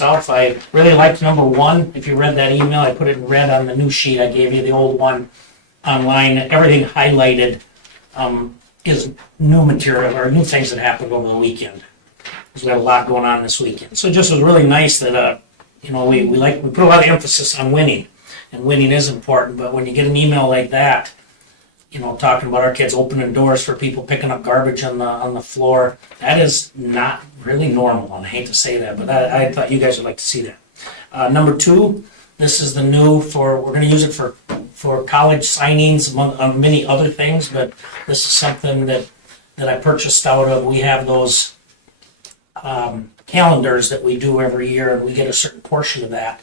I really liked number 1. If you read that email, I put it in red on the new sheet I gave you, the old one online. Everything highlighted is new material or new things that happened over the weekend. Because we had a lot going on this weekend. So it just was really nice that we put a lot of emphasis on winning, and winning is important. But when you get an email like that, talking about our kids opening doors for people picking up garbage on the floor, that is not really normal. And I hate to say that, but I thought you guys would like to see that. Number 2, this is the new we're going to use it for college signings, among many other things, but this is something that I purchased out of. We have those calendars that we do every year, and we get a certain portion of that.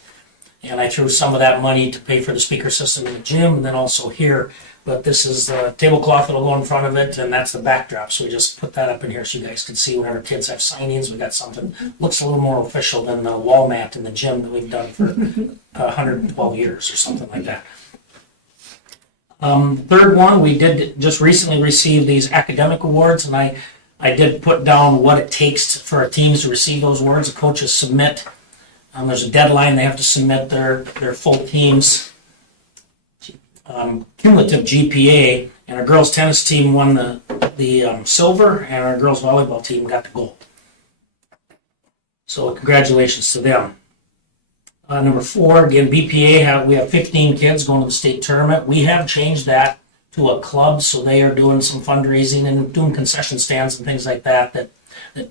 And I threw some of that money to pay for the speaker system in the gym, and then also here. But this is the tablecloth that'll go in front of it, and that's the backdrop. So we just put that up in here so you guys can see whenever kids have signings. We got something looks a little more official than the wall mat in the gym that we've done for 112 years or something like that. Third one, we did just recently receive these academic awards, and I did put down what it takes for our teams to receive those awards. The coaches submit. There's a deadline. They have to submit their full team's cumulative GPA, and our girls tennis team won the silver, and our girls volleyball team got the gold. So congratulations to them. Number 4, again, BPA, we have 15 kids going to the state tournament. We have changed that to a club, so they are doing some fundraising and doing concession stands and things like that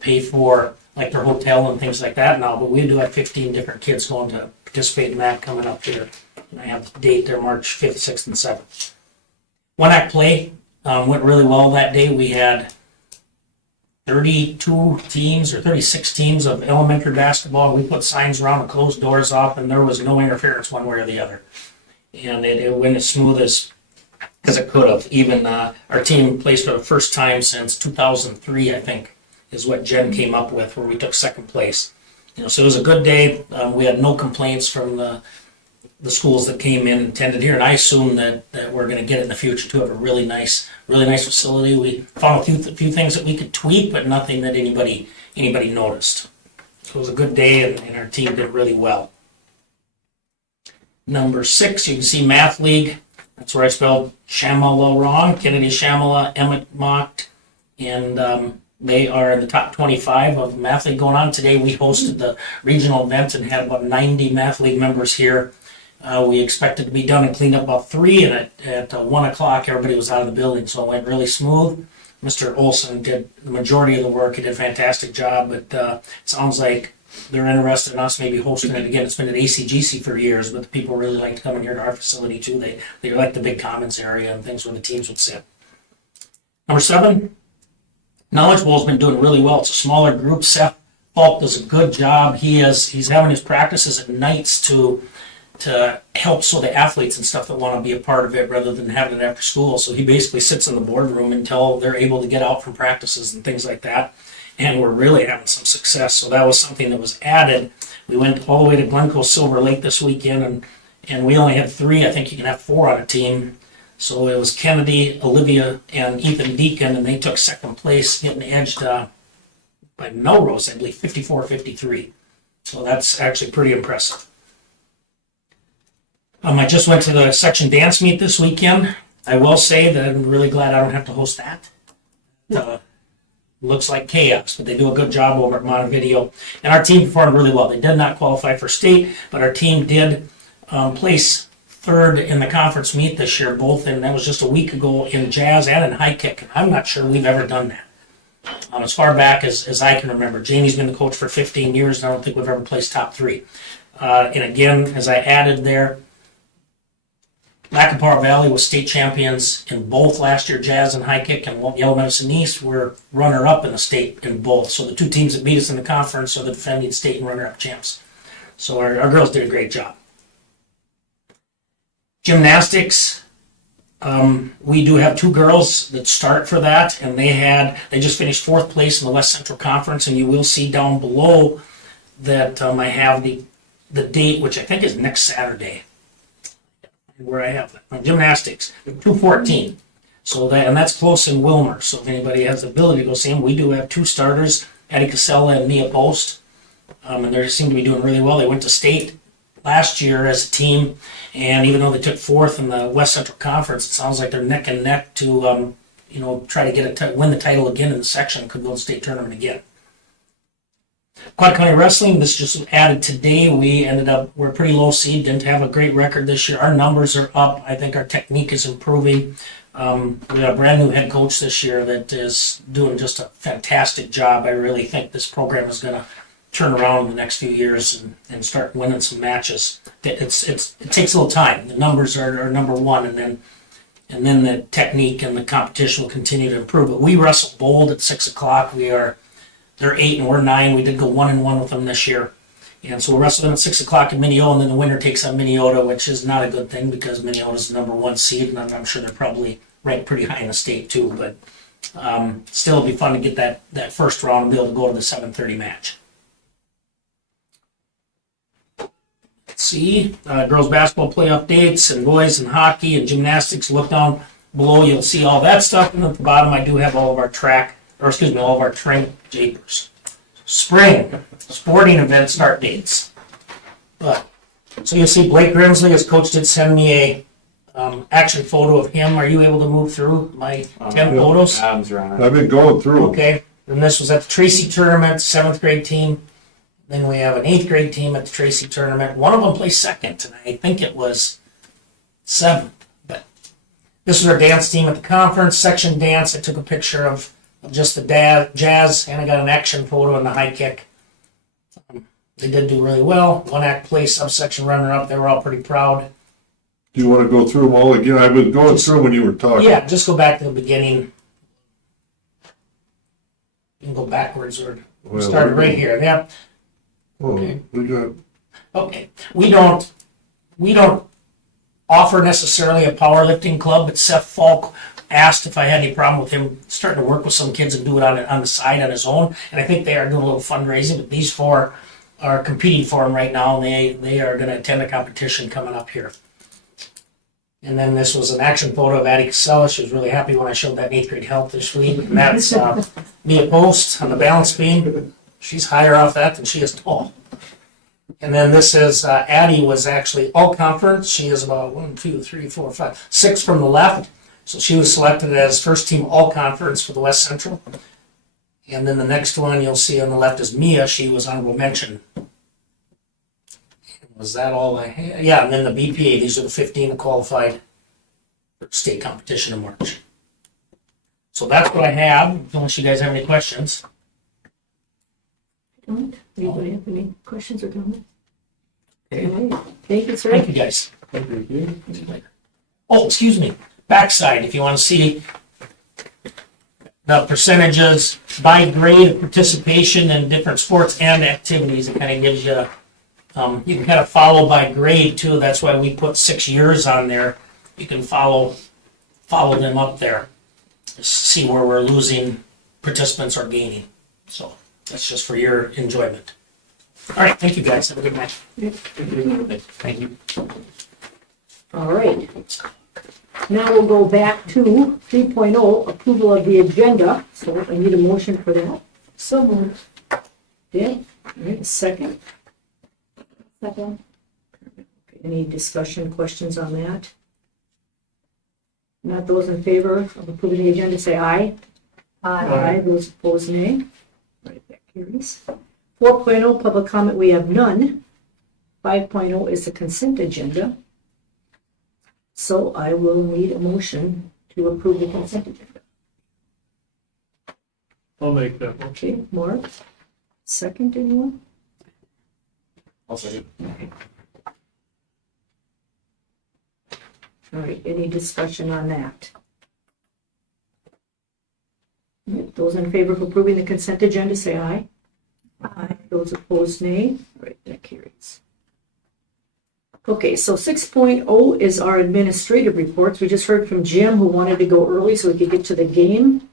pay for like their hotel and things like that now. But we do have 15 different kids going to participate in that coming up here. And I have the date there, March 5th, 6th, and 7th. One act play went really well that day. We had 32 teams or 36 teams of elementary basketball. We put signs around and closed doors off, and there was no interference one way or the other. And it went as smooth as it could have. Even our team placed for the first time since 2003, I think, is what Jen came up with, where we took second place. So it was a good day. We had no complaints from the schools that came in and attended here, and I assume that we're going to get it in the future to have a really nice facility. We found a few things that we could tweak, but nothing that anybody noticed. So it was a good day, and our team did really well. Number 6, you can see Math League. That's where I spelled Shamala wrong. Kennedy Shamala, Emmett Mocked, and they are in the top 25 of Math League going on. Today we hosted the regional event and had about 90 Math League members here. We expected to be done and cleaned up about 3, and at 1 o'clock everybody was out of the building, so it went really smooth. Mr. Olson did the majority of the work. He did a fantastic job, but it sounds like they're interested in us maybe hosting it again. It's been at ACGC for years, but the people really like to come in here to our facility too. They like the big commons area and things where the teams would sit. Number 7, Knowledge Bowl's been doing really well. It's a smaller group. Seth Falk does a good job. He's having his practices at nights to help so the athletes and stuff that want to be a part of it rather than having it after school. So he basically sits in the boardroom until they're able to get out from practices and things like that. And we're really having some success. So that was something that was added. We went all the way to Glencoe Silver Lake this weekend, and we only had 3. I think you can have 4 on a team. So it was Kennedy, Olivia, and Ethan Deacon, and they took second place, getting edged by Melrose, I believe, 54-53. So that's actually pretty impressive. I just went to the section dance meet this weekend. I will say that I'm really glad I don't have to host that. Looks like chaos, but they do a good job over at Montevideo. And our team performed really well. They did not qualify for state, but our team did place 3rd in the conference meet this year, both, and that was just a week ago, in jazz and in high kick. I'm not sure we've ever done that. As far back as I can remember. Jamie's been the coach for 15 years, and I don't think we've ever placed top 3. And again, as I added there, Lackapaw Valley was state champions in both last year, jazz and high kick, and Yellow Medicine East were runner-up in the state in both. So the 2 teams that beat us in the conference are the defending state and runner-up champs. So our girls did a great job. Gymnastics, we do have 2 girls that start for that, and they just finished 4th place in the West Central Conference, and you will see down below that I have the date, which I think is next Saturday, where I have that. Gymnastics, 214. So that's close in Wilmer. So if anybody has the ability to go see them, we do have 2 starters, Addie Casella and Nia Post. and they seem to be doing really well. They went to state last year as a team, and even though they took fourth in the West Central Conference, it sounds like they're neck and neck to try to get win the title again in the section. Could go to the state tournament again. Quad County Wrestling, this just added today. We're a pretty low seed, didn't have a great record this year. Our numbers are up. I think our technique is improving. We got a brand new head coach this year that is doing just a fantastic job. I really think this program is going to turn around in the next few years and start winning some matches. It takes a little time. The numbers are number one, and then the technique and the competition will continue to improve. But we wrestle Bold at 6 o'clock. They're 8 and we're 9. We did go 1-1 with them this year. And so we're wrestling at 6 o'clock in Minneota, and then the winner takes on Minneota, which is not a good thing because Minneota's the number one seed, and I'm sure they're probably ranked pretty high in the state too. But still, it'll be fun to get that first round and be able to go to the 7:30 match. Let's see, girls basketball play updates and boys and hockey and gymnastics. Look down below, you'll see all that stuff. And at the bottom, I do have all of our all of our train japers. Spring sporting event start dates. So you'll see Blake Grimsley, his coach, did send me a action photo of him. Are you able to move through my 10 photos? I've been going through. Okay. And this was at the Tracy tournament, 7th grade team. Then we have an 8th grade team at the Tracy tournament. One of them placed second, and I think it was 7th. But this was our dance team at the conference, section dance. I took a picture of just the jazz, and I got an action photo in the high kick. They did do really well. One act place, subsection runner-up. They were all pretty proud. Do you want to go through them all again? I've been going through when you were talking. Yeah, just go back to the beginning. You can go backwards or start right here. Yep. Oh, Okay. we got. Okay. We don't offer necessarily a powerlifting club, but Seth Falk asked if I had any problem with him starting to work with some kids and do it on the side on his own. And I think they are doing a little fundraising, but these 4 are competing for him right now, and they are going to attend a competition coming up here. And then this was an action photo of Addie Casella. She was really happy when I showed that 8th grade health this week. And that's Mia Post on the balance beam. She's higher off that than she is tall. And then this is Addie was actually all conference. She is about 1, 2, 3, 4, 5, 6 from the left. So she was selected as first team all conference for the West Central. And then the next one you'll see on the left is Mia. She was honorable mention. Was that all I had? Yeah, and then the BPA. These are the 15 that qualified for state competition in March. So that's what I have, unless you guys have any questions. Don't. Anybody have any questions or comments? Okay. All right. Thank you, sir. Thank you, guys. Oh, excuse me. Backside, if you want to see the percentages by grade of participation in different sports and activities, it kind of gives you, you can kind of follow by grade too. That's why we put 6 years on there. You can follow them up there. See where we're losing participants or gaining. So that's just for your enjoyment. All right, thank you guys. Have a good night. Thank you. All right. Now we'll go back to 3.0, approval of the agenda. So I need a motion for that. So moved. Yeah, all right, a second. Second. Okay, any discussion, questions on that? Not those in favor of approving the agenda, say aye. Aye. Those opposed, nay. Right, that carries. 4.0, public comment, we have none. 5.0 is the consent agenda. So I will need a motion to approve the consent agenda. I'll make that one. Okay, Mark. Second, anyone? I'll second. All right, any discussion on that? Those in favor of approving the consent agenda, say aye. Aye. Those opposed, nay. All right, that carries. Okay, so 6.0 is our administrative reports. We just heard from Jim, who wanted to go early so we could get to the game.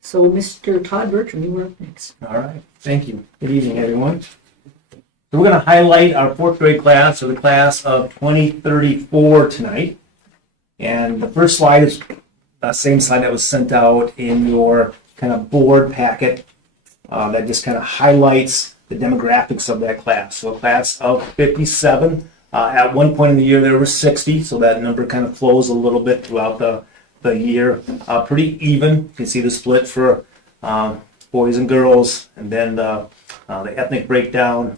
So Mr. Todd Bertram, you were up next. All right, thank you. Good evening, everyone. So we're going to highlight our 4th grade class, or the class of 2034 tonight. And the first slide is the same slide that was sent out in your kind of board packet that just kind of highlights the demographics of that class. So a class of 57. At one point in the year, there were 60, so that number kind of flows a little bit throughout the year. Pretty even. You can see the split for boys and girls, and then the ethnic breakdown,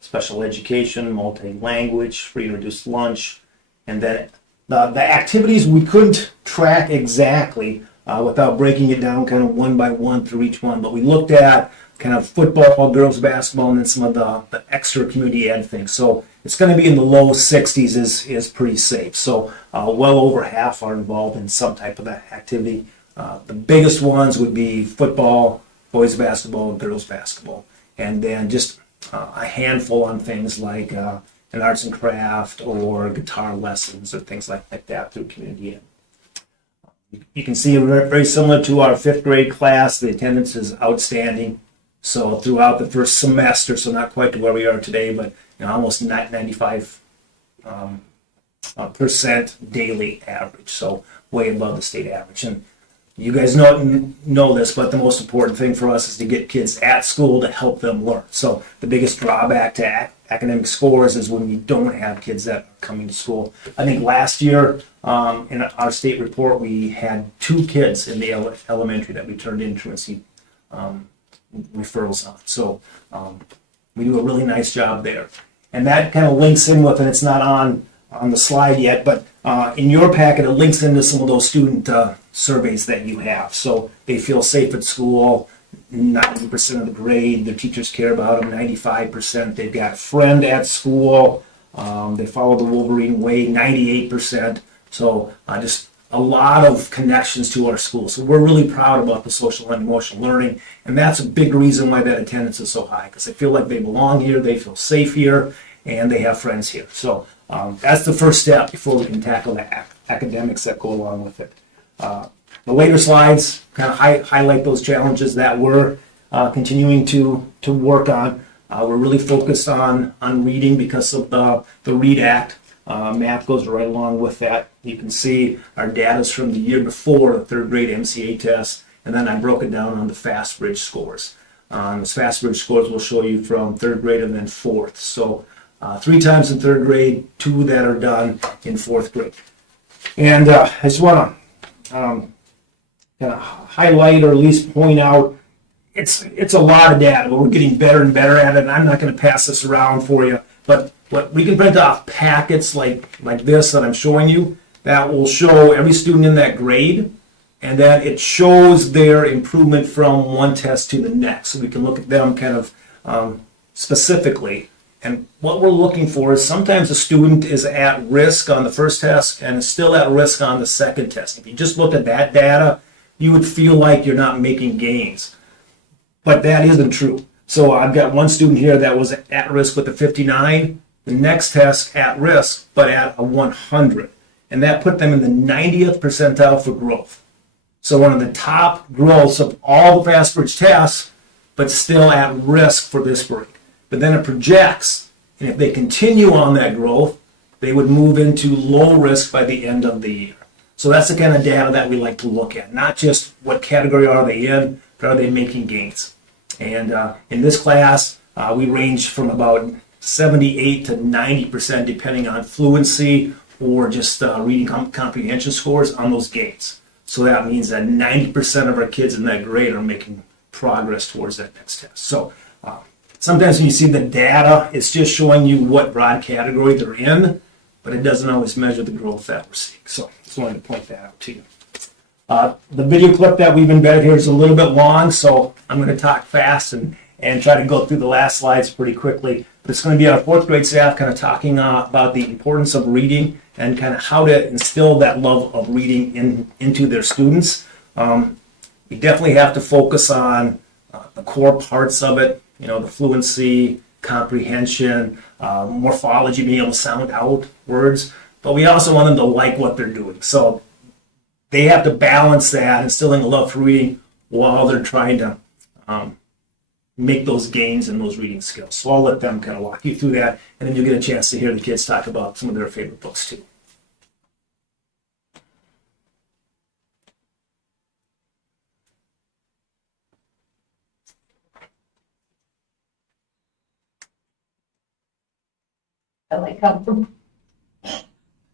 special education, multi-language, free and reduced lunch, and then the activities we couldn't track exactly without breaking it down kind of one by one through each one. But we looked at kind of football, girls basketball, and then some of the extra community ed things. So it's going to be in the low 60s is pretty safe. So well over half are involved in some type of activity. The biggest ones would be football, boys basketball, and girls basketball. And then just a handful on things like an arts and craft or guitar lessons or things like that through community ed. You can see very similar to our 5th grade class, the attendance is outstanding. So throughout the first semester, so not quite to where we are today, but almost 95% daily average, so way above the state average. And you guys know this, but the most important thing for us is to get kids at school to help them learn. So the biggest drawback to academic scores is when we don't have kids that are coming to school. I think last year in our state report, we had 2 kids in the elementary that we turned in truancy referrals on. So we do a really nice job there. And that kind of links in with, and it's not on the slide yet, but in your packet, it links into some of those student surveys that you have. So they feel safe at school, 90% of the grade, their teachers care about them, 95%. They've got a friend at school, they follow the Wolverine way, 98%. So just a lot of connections to our school. So we're really proud about the social and emotional learning, and that's a big reason why that attendance is so high, because they feel like they belong here, they feel safe here, and they have friends here. So that's the first step before we can tackle the academics that go along with it. The later slides kind of highlight those challenges that we're continuing to work on. We're really focused on reading because of the READ Act. Math goes right along with that. You can see our data is from the year before the 3rd grade MCA test, and then I broke it down on the FastBridge scores. Those FastBridge scores will show you from 3rd grade and then 4th. So 3 times in 3rd grade, 2 that are done in 4th grade. And I just want to kind of highlight or at least point out it's a lot of data, but we're getting better and better at it. And I'm not going to pass this around for you, but what we can print off packets like this that I'm showing you that will show every student in that grade, and then it shows their improvement from one test to the next. So we can look at them kind of specifically. And what we're looking for is sometimes a student is at risk on the first test and is still at risk on the second test. If you just look at that data, you would feel like you're not making gains. But that isn't true. So I've got one student here that was at risk with a 59, the next test at risk, but at a 100. And that put them in the 90th percentile for growth. So one of the top growths of all the FastBridge tests, but still at risk for this break. But then it projects, and if they continue on that growth, they would move into low risk by the end of the year. So that's the kind of data that we like to look at, not just what category are they in, but are they making gains. And in this class, we range from about 78 to 90% depending on fluency or just reading comprehension scores on those gains. So that means that 90% of our kids in that grade are making progress towards that next test. So sometimes when you see the data, it's just showing you what broad category they're in, but it doesn't always measure the growth that we're seeing. So just wanted to point that out to you. The video clip that we've embedded here is a little bit long, so I'm going to talk fast and try to go through the last slides pretty quickly. But it's going to be our 4th grade staff kind of talking about the importance of reading and kind of how to instill that love of reading into their students. We definitely have to focus on the core parts of it, the fluency, comprehension, morphology, being able to sound out words, but we also want them to like what they're doing. So they have to balance that, instilling a love for reading while they're trying to make those gains in those reading skills. So I'll let them kind of walk you through that, and then you'll get a chance to hear the kids talk about some of their favorite books too. like come from.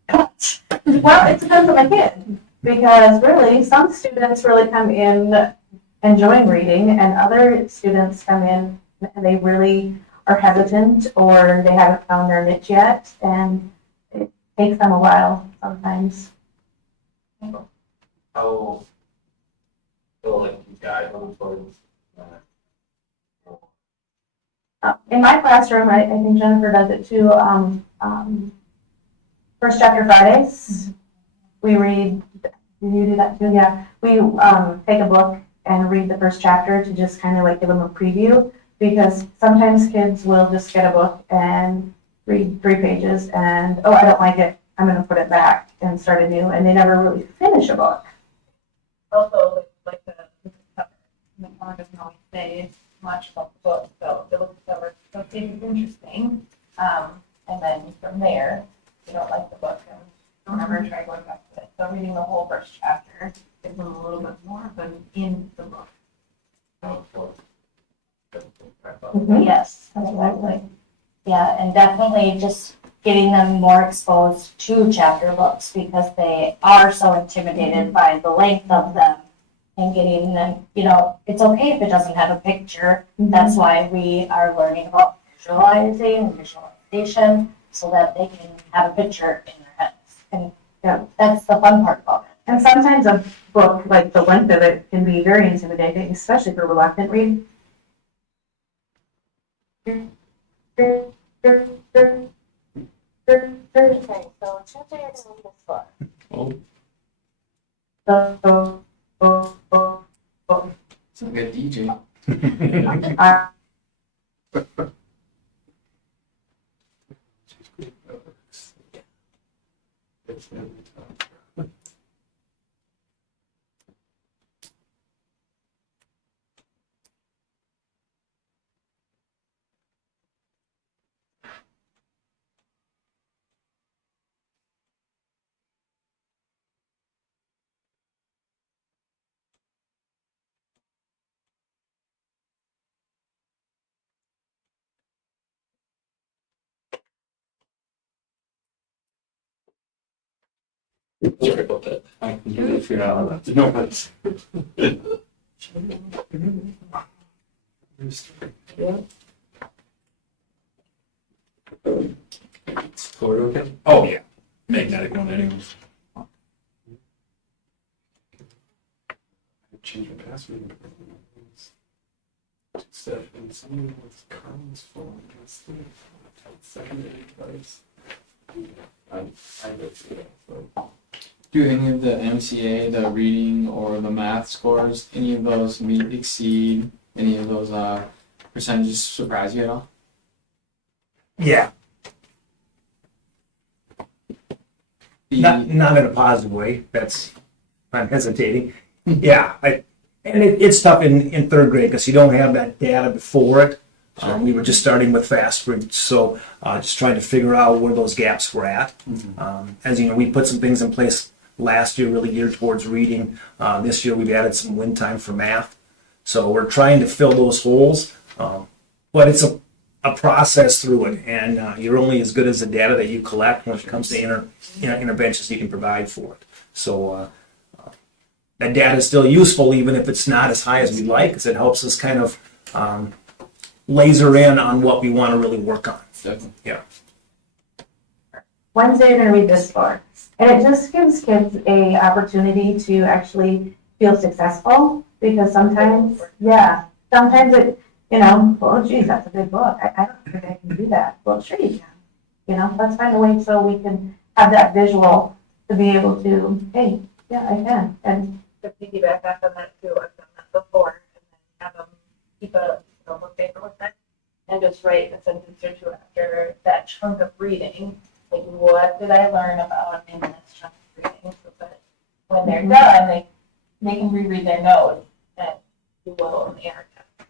Well, it depends on the kid, because really, some students really come in enjoying reading, and other students come in and they really are hesitant, or they haven't found their niche yet, and it takes them a while sometimes. How, so like you guide them towards, In my classroom, I think Jennifer does it too, First Chapter Fridays, we read, do you do that too? Yeah. We take a book and read the first chapter to just kind of like give them a preview, because sometimes kids will just get a book and read 3 pages and, oh, I don't like it, I'm going to put it back and start anew, and they never really finish a book. Also, like the cover, the cover doesn't always say much about the book, so they look at the cover, so see if it's interesting. And then from there, if you don't like the book, and don't ever try going back to it. So reading the whole first chapter gives them a little bit more of an in the book. Yes, Exactly. Yeah, and definitely just getting them more exposed to chapter books, because they are so intimidated by the length of them, and getting them, it's okay if it doesn't have a picture. That's why we are learning about visualization, so that they can have a picture in their heads. And that's the fun part about it. And sometimes a book, like the length of it, can be very intimidating, especially for reluctant readers. Okay, so chapter you're gonna read this book. it's like a DJ. Sorry about that. I can do it for now. No, that's. Cord okay? Oh, yeah. Magnetic one anyways. Change my password. Step and someone with Carmen's phone against the secondary device. I go through that, so. Do any of the MCA, the reading or the math scores, any of those exceed any of those percentages surprise you at all? Yeah, The, not in a positive way. That's, I'm hesitating. Yeah, it's tough in 3rd grade because you don't have that data before it. We were just starting with fast read, so just trying to figure out where those gaps were at. As you know, we put some things in place last year really geared towards reading. This year we've added some win time for math. So we're trying to fill those holes, but it's a process through it, and you're only as good as the data that you collect when it comes to interventions you can provide for it. So that data is still useful, even if it's not as high as we'd like, because it helps us kind of laser in on what we want to really work on. Definitely. Yeah. Wednesday, you're going to read this for. And it just gives kids a opportunity to actually feel successful, because sometimes it, oh geez, that's a big book. I don't think I can do that. Well, sure you can. Let's find a way so we can have that visual to be able to, hey, yeah, I can. And To piggyback off on that too, I've done that before, and then have them keep a notebook paper with it, and just write a sentence or two after that chunk of reading. Like, what did I learn about in this chunk of reading? So that when they're done, they can reread their notes and do well in the air test.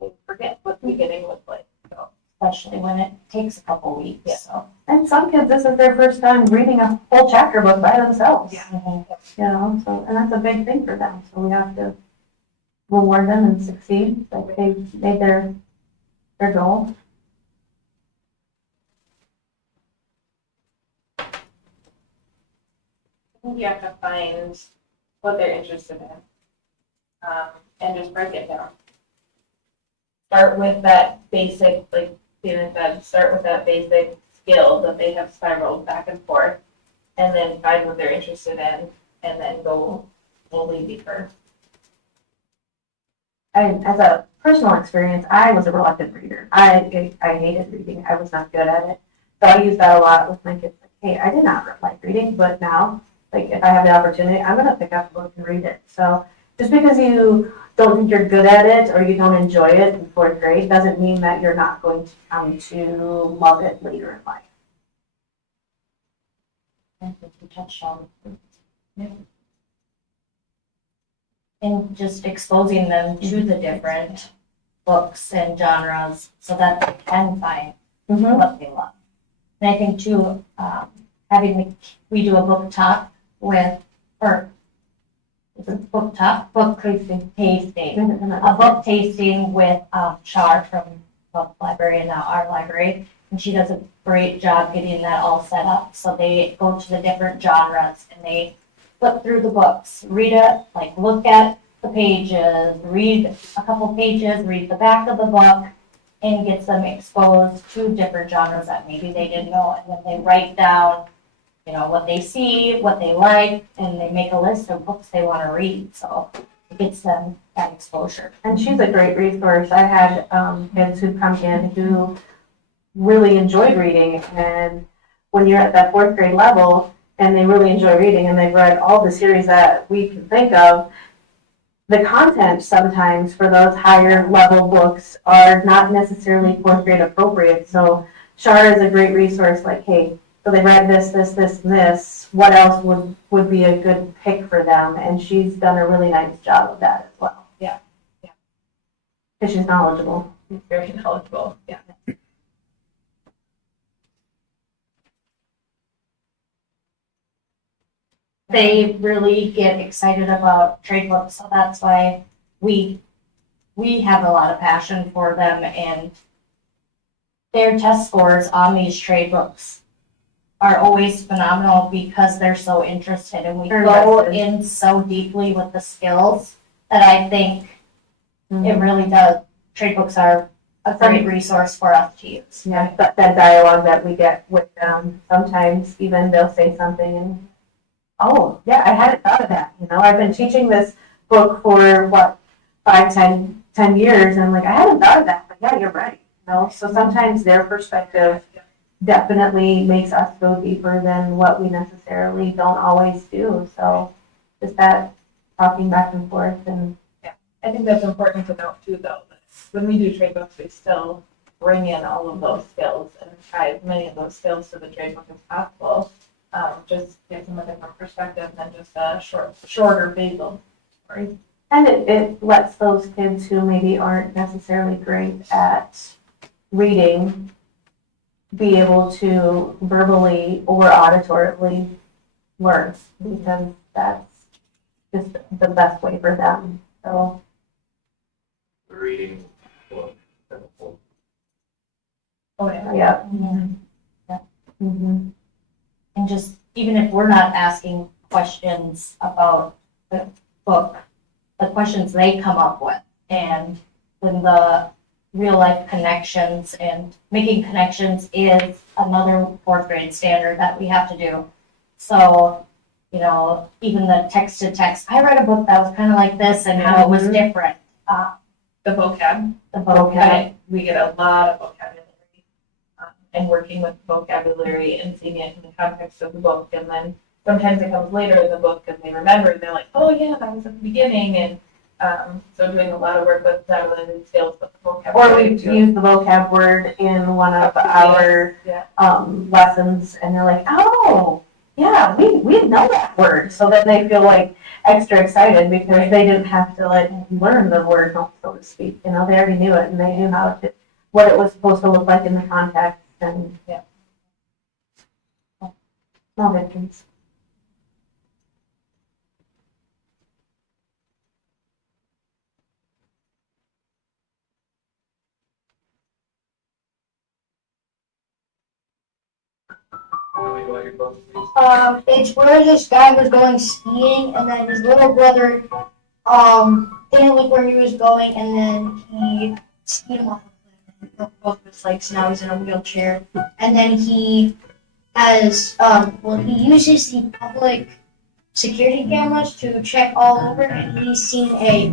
They forget what the beginning was like. So Especially when it takes a couple weeks. Yeah. So. and some kids, this is their first time reading a whole chapter book by themselves. Mhm. So, and that's a big thing for them. So we have to reward them and succeed, like they made their goal. think you have to find what they're interested in, and just break it down. Start with that basic, like Steven said, start with that basic skill that they have spiraled back and forth, and then find what they're interested in, and then go slowly deeper. As a personal experience, I was a reluctant reader. I hated reading. I was not good at it. So I use that a lot with my kids. Like, hey, I did not like reading, but now, like, if I have the opportunity, I'm going to pick up a book and read it. So just because you don't think you're good at it or you don't enjoy it in fourth grade doesn't mean that you're not going to come to love it later in life. I think you touched on. And just exposing them to the different books and genres so that they can find what they love. And I think too, we do a book talk with, or is it book talk? Book tasting. A book tasting with Char from the library and now our library. And she does a great job getting that all set up. So they go to the different genres and they flip through the books, read it, like look at the pages, read a couple pages, read the back of the book, and gets them exposed to different genres that maybe they didn't know. And then they write down, what they see, what they like, and they make a list of books they want to read. So it gets them that exposure. And she's a great resource. I had kids who come in who really enjoyed reading, and when you're at that fourth grade level and they really enjoy reading and they've read all the series that we can think of, the content sometimes for those higher level books are not necessarily fourth grade appropriate. So Shar is a great resource, like, hey, so they read this, and this, what else would be a good pick for them? And she's done a really nice job of that as well. Yeah. Because she's knowledgeable. He's very knowledgeable, yeah. They really get excited about trade books, so that's why we have a lot of passion for them, and their test scores on these trade books are always phenomenal because they're so interested, and we go in so deeply with the skills that I think it really does. Trade books are a great resource for us to use. Yeah, that dialogue that we get with them, sometimes even they'll say something and, oh, yeah, I hadn't thought of that. I've been teaching this book for, 10 years, and I'm like, I hadn't thought of that, but yeah, you're right. So sometimes their perspective definitely makes us go deeper than what we necessarily don't always do. So just that talking back and forth. And I think that's important to note too, though, that when we do trade books, we still bring in all of those skills and try as many of those skills to the trade book as possible. Just gives them a different perspective than just a shorter basal story. And it lets those kids who maybe aren't necessarily great at reading be able to verbally or auditorily learn, because that's just the best way for them. So Reading book. Oh, yeah. yeah. And just, even if we're not asking questions about the book, the questions they come up with, and then the real life connections and making connections is another fourth grade standard that we have to do. So, even the text to text, I read a book that was kind of like this and how it was different. The vocab. The vocab. We get a lot of vocabulary. And working with vocabulary and seeing it in the context of the book. And then sometimes it comes later in the book and they remember and they're like, oh yeah, that was at the beginning. And so doing a lot of work with not only the skills, but the vocabulary. Or we use the vocab word in one of our lessons, and they're like, oh, yeah, we know that word. So then they feel like extra excited because they didn't have to learn the word, so to speak. They already knew it, and they knew what it was supposed to look like in the context. And small victories. It's where this guy was going skiing, and then his little brother, didn't look where he was going, and then he skied him off a cliff and broke both of his legs. Now he's in a wheelchair, and then he has, he uses the public security cameras to check all over, and he's seen a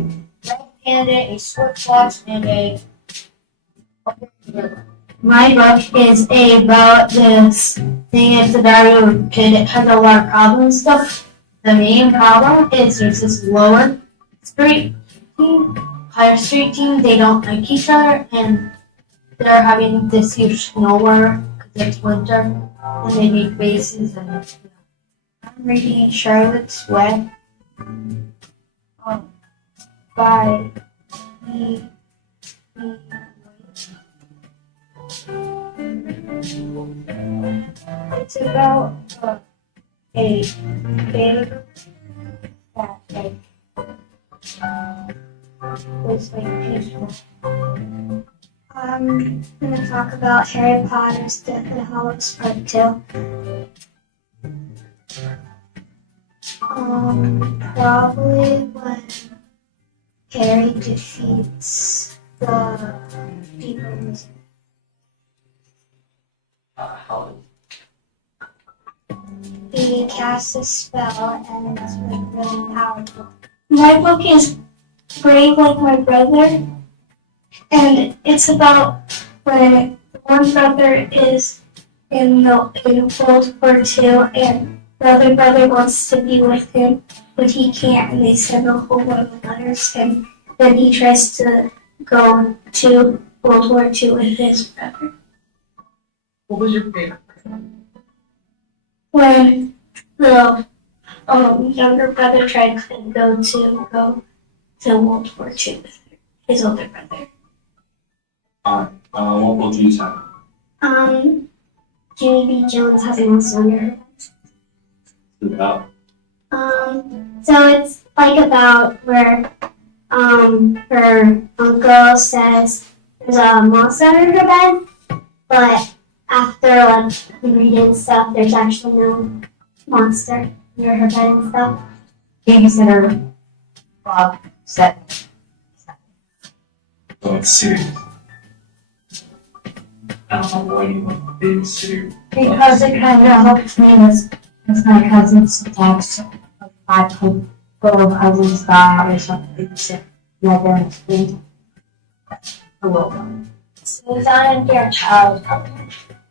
red panda, a swift fox, and a. My book is about this thing. It's about a kid that has a lot of problems and stuff. The main problem is there's this lower street team, higher street team. They don't like each other, and they're having this huge snowball because it's winter, and they make bases. And I'm reading Charlotte's Web by It's about a baby that was peaceful. I'm gonna talk about Harry Potter's Deathly Hallows Part 2. Probably when Harry defeats the people. He casts a spell and it's really powerful. My book is Brave Like My Brother, and it's about when one brother is in World War II and the other brother wants to be with him, but he can't, and they send a whole lot of letters, and then he tries to go to World War II with his brother. What was your favorite? When the younger brother tried to go to World War II with his older brother. What will you say? Jimmy B. Jones has a monster under her About. So it's like about where her uncle says there's a monster under her bed, but after like you read it and stuff, there's actually no monster under her bed and stuff. Babysitter Bob said. Let's see. I don't know why you want to be sued. Because it kind of helps me as my cousins talks. I could go of cousins die or something. Yeah, they're in school. Hello. Susanna Fairchild.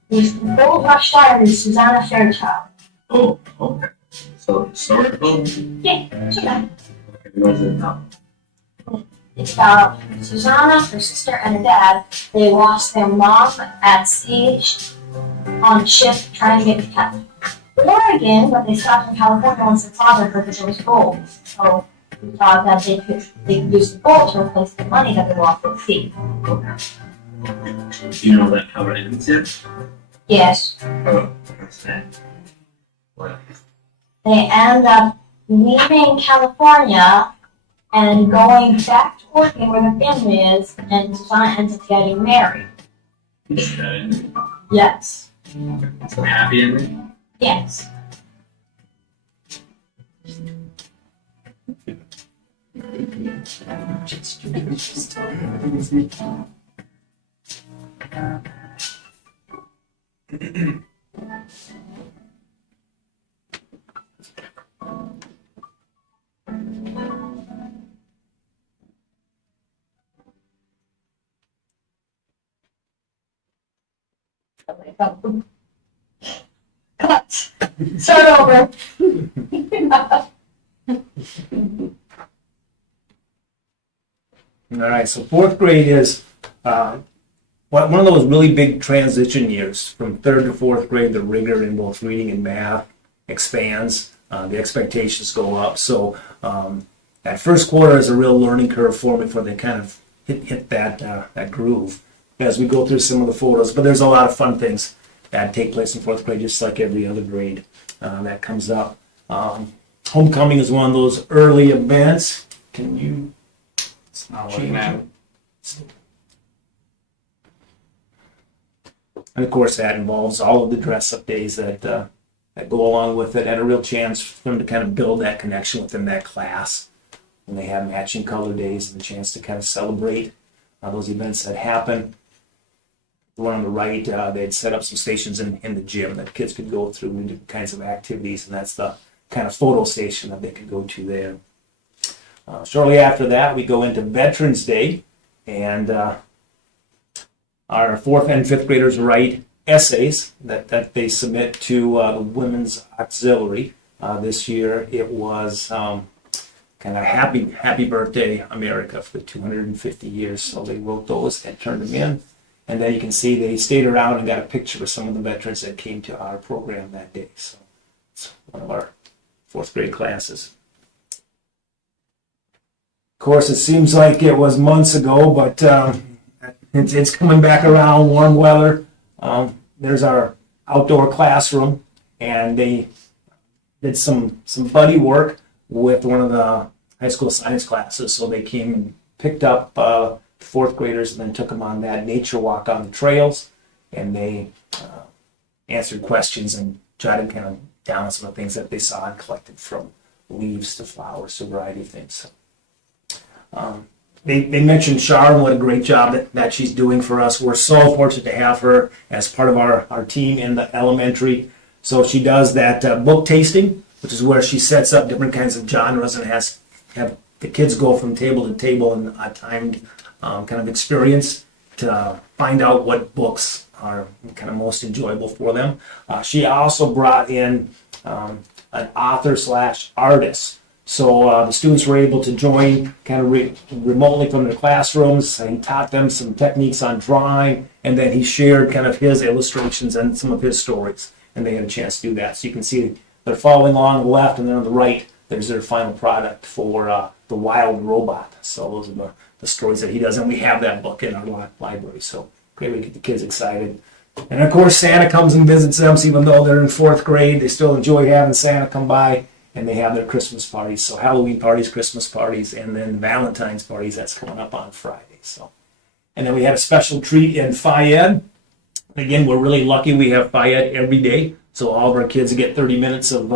He's the full rush star is Susanna Fairchild. Oh, okay. So, sorry. Oh, Yeah, sure. what is it now? It's about Susanna, her sister, and her dad. They lost their mom at sea on a ship trying to get to Oregon, but they stopped in California once their father because it was gold. So we thought that they could use the gold to replace the money that they lost at sea. Okay. Do you know that how it ends yet? Yes. Oh, that's that. What? They end up leaving California and going back to Oregon where their family is, and Susanna ends up getting married. Is that it? Yes. So happy ending? Yes. Cut. Start over. All right, so fourth grade is one of those really big transition years. From third to fourth grade, the rigor in both reading and math expands. The expectations go up. So that first quarter is a real learning curve for me before they kind of hit that groove as we go through some of the photos. But there's a lot of fun things that take place in fourth grade, just like every other grade that comes up. Homecoming is one of those early events. Can you? It's not looking at it. And of course, that involves all of the dress-up days that go along with it, and a real chance for them to kind of build that connection within that class. And they have matching color days and a chance to kind of celebrate those events that happen. The one on the right, they'd set up some stations in the gym that kids could go through and different kinds of activities, and that's the kind of photo station that they could go to there. Shortly after that, we go into Veterans Day, and our 4th and 5th graders write essays that they submit to the Women's Auxiliary. This year it was kind of happy birthday America for the 250 years. So they wrote those and turned them in. And then you can see they stayed around and got a picture with some of the veterans that came to our program that day. So it's one of our 4th grade classes. Of course, it seems like it was months ago, but it's coming back around, warm weather. There's our outdoor classroom, and they did some buddy work with one of the high school science classes. So they came and picked up 4th graders and then took them on that nature walk on the trails, and they answered questions and tried to kind of down some of the things that they saw and collected, from leaves to flowers to a variety of things. They mentioned Char and what a great job that she's doing for us. We're so fortunate to have her as part of our team in the elementary. So she does that book tasting, which is where she sets up different kinds of genres and have the kids go from table to table in a timed kind of experience to find out what books are kind of most enjoyable for them. She also brought in an author/artist. So the students were able to join kind of remotely from their classrooms, and he taught them some techniques on drawing, and then he shared kind of his illustrations and some of his stories, and they had a chance to do that. So you can see they're following along on the left, and then on the right, there's their final product for The Wild Robot. So those are the stories that he does, and we have that book in our library. So great way to get the kids excited. And of course, Santa comes and visits them, so even though they're in 4th grade, they still enjoy having Santa come by. And they have their Christmas parties, so Halloween parties, Christmas parties, and then Valentine's parties. That's coming up on Friday. So, and then we had a special treat in Phi Ed. Again, we're really lucky we have Phi Ed every day, so all of our kids get 30 minutes of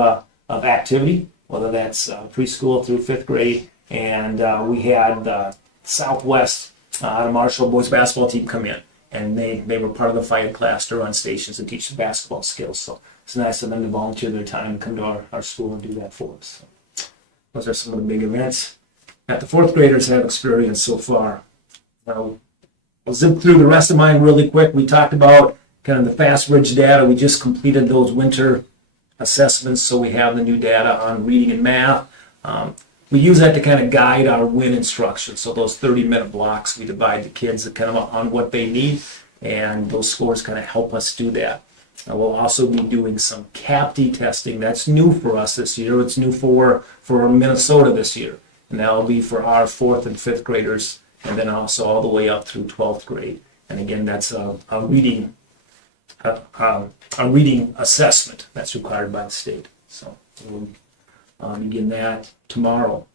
activity, whether that's preschool through 5th grade. And we had the Southwest Marshall boys basketball team come in, and they were part of the Phi Ed class to run stations and teach the basketball skills. So it's nice of them to volunteer their time to come to our school and do that for us. So those are some of the big events that the 4th graders have experienced so far. Now, I'll zip through the rest of mine really quick. We talked about kind of the FastBridge data. We just completed those winter assessments, so we have the new data on reading and math. We use that to kind of guide our WIN instruction. So those 30-minute blocks, we divide the kids kind of on what they need, and those scores kind of help us do that. We'll also be doing some CAPTI testing. That's new for us this year. It's new for Minnesota this year. And that'll be for our 4th and 5th graders, and then also all the way up through 12th grade. And again, that's a reading assessment that's required by the state. So we'll begin that tomorrow.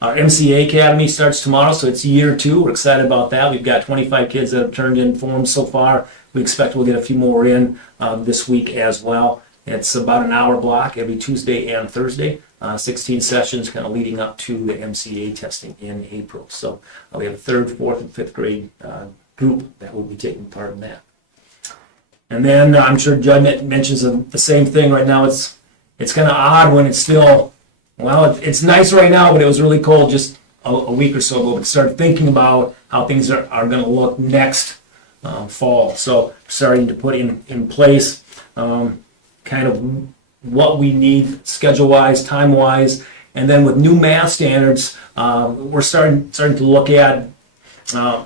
Our MCA Academy starts tomorrow, so it's year 2. We're excited about that. We've got 25 kids that have turned in forms so far. We expect we'll get a few more in this week as well. It's about an hour block every Tuesday and Thursday. 16 sessions kind of leading up to the MCA testing in April. So we have a 3rd, 4th, and 5th grade group that will be taking part in that. And then I'm sure Judd mentions the same thing right now. It's kind of odd when it's still, well, it's nice right now, but it was really cold just a week or so ago. But start thinking about how things are going to look next fall. So starting to put in place kind of what we need schedule-wise, time-wise, and then with new math standards, we're starting to look at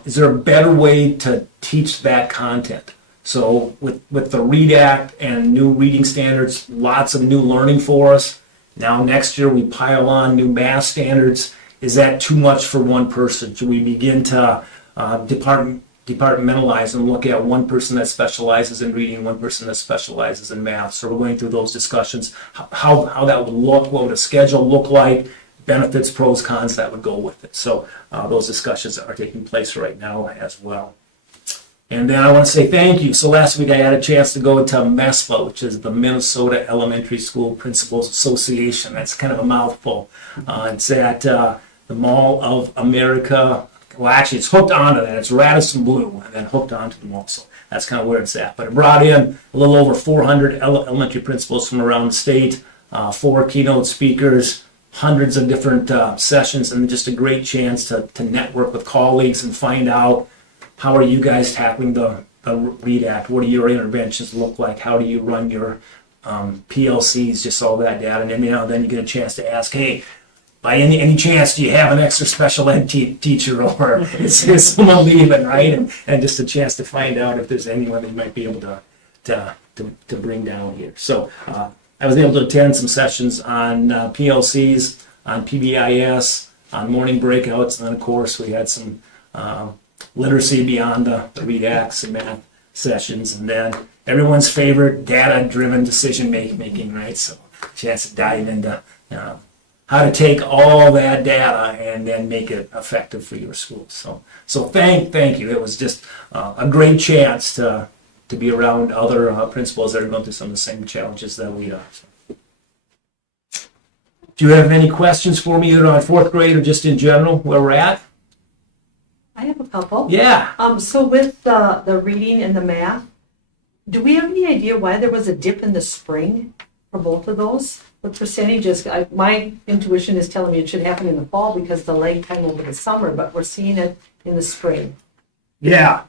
is there a better way to teach that content? So with the READ Act and new reading standards, lots of new learning for us. Now next year we pile on new math standards. Is that too much for one person? Should we begin to departmentalize and look at one person that specializes in reading, one person that specializes in math? So we're going through those discussions, how that would look, what would a schedule look like, benefits, pros, cons that would go with it. So those discussions are taking place right now as well. And then I want to say thank you. So last week I had a chance to go to MESPA, which is the Minnesota Elementary School Principals Association. That's kind of a mouthful. It's at the Mall of America. Well, actually, it's hooked onto that. It's Radisson Blue, and then hooked onto the mall. So that's kind of where it's at. But it brought in a little over 400 elementary principals from around the state, 4 keynote speakers, hundreds of different sessions, and just a great chance to network with colleagues and find out how are you guys tackling the READ Act? What do your interventions look like? How do you run your PLCs? Just all that data, and then then you get a chance to ask, hey, by any chance, do you have an extra special ed teacher, or is someone leaving, right? And just a chance to find out if there's anyone that you might be able to bring down here. So I was able to attend some sessions on PLCs, on PBIS, on morning breakouts, and then of course we had some literacy beyond the READ Acts and math sessions, and then everyone's favorite data-driven decision making, right? So chance to dive into how to take all that data and then make it effective for your school. So thank you. It was just a great chance to be around other principals that are going through some of the same challenges that we are. Do you have any questions for me either on 4th grade or just in general where we're at? I have a couple. Yeah. So with the reading and the math, do we have any idea why there was a dip in the spring for both of those? What percentages? My intuition is telling me it should happen in the fall because of the lag time over the summer, but we're seeing it in the spring. Yeah.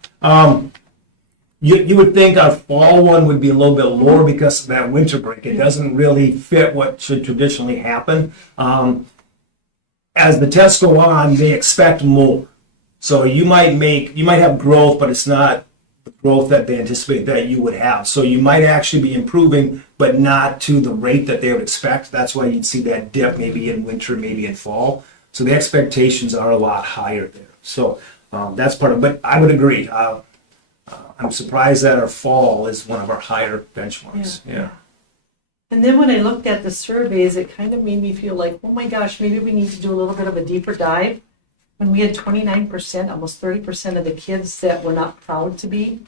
You would think our fall one would be a little bit lower because of that winter break. It doesn't really fit what should traditionally happen. As the tests go on, they expect more. So you might have growth, but it's not the growth that they anticipate that you would have. So you might actually be improving, but not to the rate that they would expect. That's why you'd see that dip maybe in winter, maybe in fall. So the expectations are a lot higher there. So that's part of it. But I would agree. I'm surprised that our fall is one of our higher benchmarks. Yeah. And then when I looked at the surveys, it kind of made me feel like, oh my gosh, maybe we need to do a little bit of a deeper dive. When we had 29%, almost 30% of the kids that were not proud to be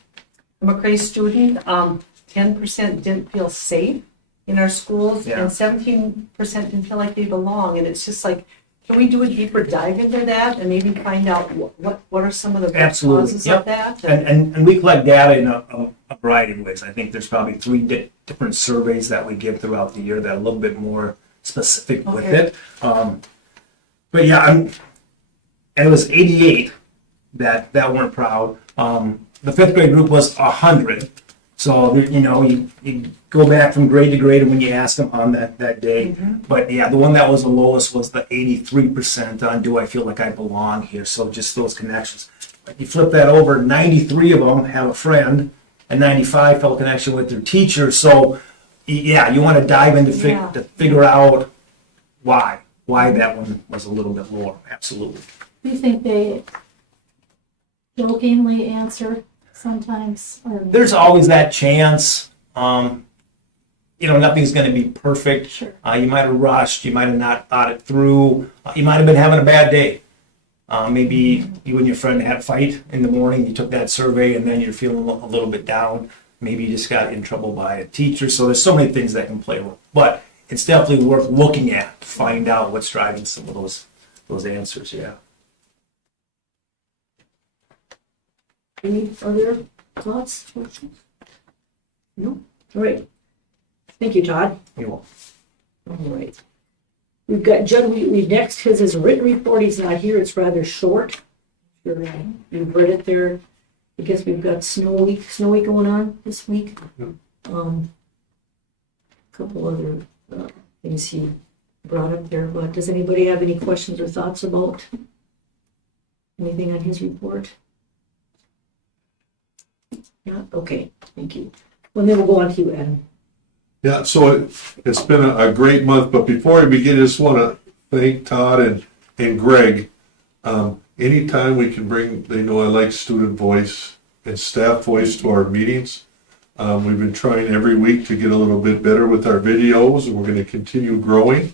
a McRae student, 10% didn't feel safe in our schools, Yeah. and 17% didn't feel like they belong. And it's just like, can we do a deeper dive into that and maybe find out what are some of the root Absolutely. causes Yep. of that? And we collect data in a variety of ways. I think there's probably 3 different surveys that we give throughout the year that are a little bit more specific with Okay. it. But yeah, and it was 88 that weren't proud. The 5th grade group was 100. So, you go back from grade to grade when you ask them on that day. Mm-hmm. But yeah, the one that was the lowest was the 83% on do I feel like I belong here? So just those connections. But you flip that over, 93 of them have a friend, and 95 felt a connection with their teacher. So yeah, you want to dive in to figure out why that one was a little bit lower. Absolutely. Do you think they jokingly answer sometimes? Or There's always that chance. Nothing's going to be perfect. Sure. You might have rushed. You might have not thought it through. You might have been having a bad day. Maybe you and your friend had a fight in the morning. You took that survey, and then you're feeling a little bit down. Maybe you just got in trouble by a teacher. So there's so many things that can play a role. But it's definitely worth looking at to find out what's driving some of those answers. Yeah. Any other thoughts, questions? No? All right. Thank you, Todd. You will. All right. We've got Judd, we next, his written report, he's not here, it's rather short. Sure, you've read it there. I guess we've got snow week going on this week. Couple other things he brought up there, but does anybody have any questions or thoughts about anything on his report? Not? Okay, thank you. Well, then we'll go on to you, Adam. Yeah, so it's been a great month, but before I begin, I just want to thank Todd and Greg. Anytime we can bring, they know I like student voice and staff voice to our meetings. We've been trying every week to get a little bit better with our videos, and we're going to continue growing.